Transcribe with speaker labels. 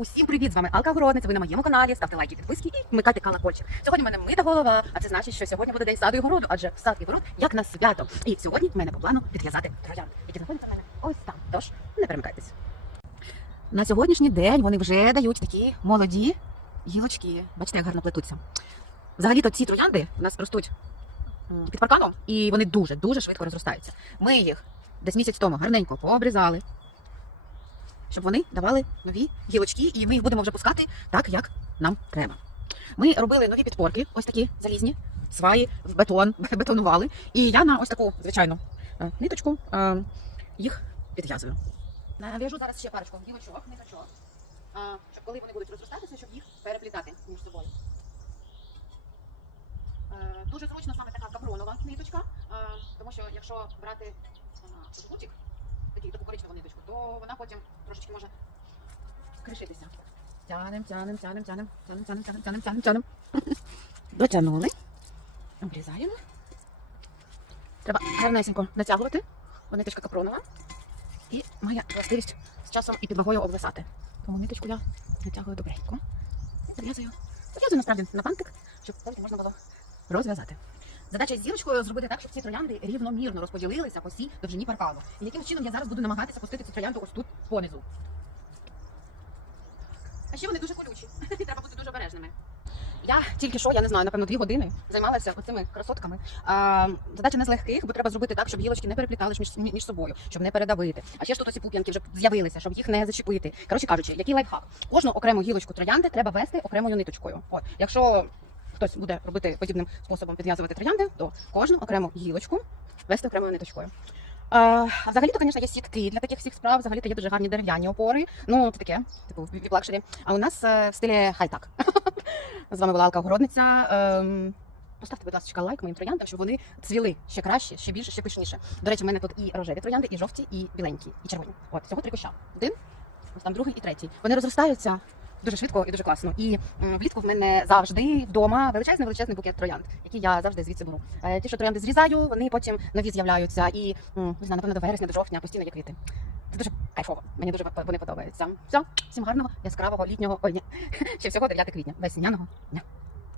Speaker 1: Усім привіт! З вами Алка Городниця. Ви на моєму каналі. Ставте лайки, підписки і вмикайте колокольчик. Сьогодні в мене мита голова, а це значить, що сьогодні буде день саду і городу, адже сад і город як на свято. І сьогодні в мене по плану підв'язати троян, які знаходяться в мене ось там. Тож не перемикайтесь. На сьогоднішній день вони вже дають такі молоді гілочки. Бачите, як гарно плетуться. Взагалі-то ці троянди у нас ростуть під парканом, і вони дуже дуже швидко розростаються. Ми їх десь місяць тому гарненько пообрізали, щоб вони давали нові гілочки, і ми їх будемо вже пускати так, як нам треба. Ми робили нові підпорки, ось такі залізні, сваї в бетон, бетонували. І я на ось таку звичайну е, ниточку е, їх підв'язую. Нав'яжу зараз ще парочку гілочок, ниточок, е, щоб коли вони будуть розростатися, щоб їх переплітати між собою. Дуже зручно саме така капронова ниточка, тому що якщо брати жгутик, таку коричневу ниточку, то вона потім трошечки може кришитися. Тянем, тянем, тянем, тянем, тянем, тянем, тянем, тянем, тянем, тянем. Дотягнули. Обрізаємо. Треба гарнесенько натягувати, бо ниточка капронова. І має властивість з часом і під вагою обвисати. Тому ниточку я натягую добренько. Зав'язую. Зав'язую насправді на бантик, щоб потім можна було розв'язати. Задача з зірочкою зробити так, щоб ці троянди рівномірно розподілилися по всій довжині паркану. І яким чином я зараз буду намагатися пустити цю троянду ось тут понизу. А ще вони дуже колючі. Треба бути дуже обережними. Я тільки що, я не знаю, напевно, дві години займалася оцими красотками. А, задача не з легких, бо треба зробити так, щоб гілочки не переплітались між, між собою, щоб не передавити. А ще ж тут оці пуп'янки вже з'явилися, щоб їх не зачепити. Коротше кажучи, який лайфхак? Кожну окрему гілочку троянди треба вести окремою ниточкою. От, якщо хтось буде робити подібним способом підв'язувати троянди, то кожну окрему гілочку вести окремою ниточкою. А взагалі-то, звісно, є сітки для таких всіх справ. Взагалі-то є дуже гарні дерев'яні опори. Ну, це таке, типу, в лакшері. А у нас е, в стилі хай-так. З вами була Алка Городниця. Ем, Поставте, будь ласка, лайк моїм трояндам, щоб вони цвіли ще краще, ще більше, ще пишніше. До речі, в мене тут і рожеві троянди, і жовті, і біленькі, і червоні. От, всього три куща. Один, там другий і третій. Вони розростаються дуже швидко і дуже класно. І влітку в мене завжди вдома величезний величезний букет троянд, який я завжди звідси беру. Е, Ті, що троянди зрізаю, вони потім нові з'являються. І не знаю, напевно, до вересня, до жовтня постійно є квіти. Це дуже кайфово. Мені дуже вони подобаються. Все, всім гарного, яскравого літнього ой, ні, ще всього 9 квітня, весняного дня.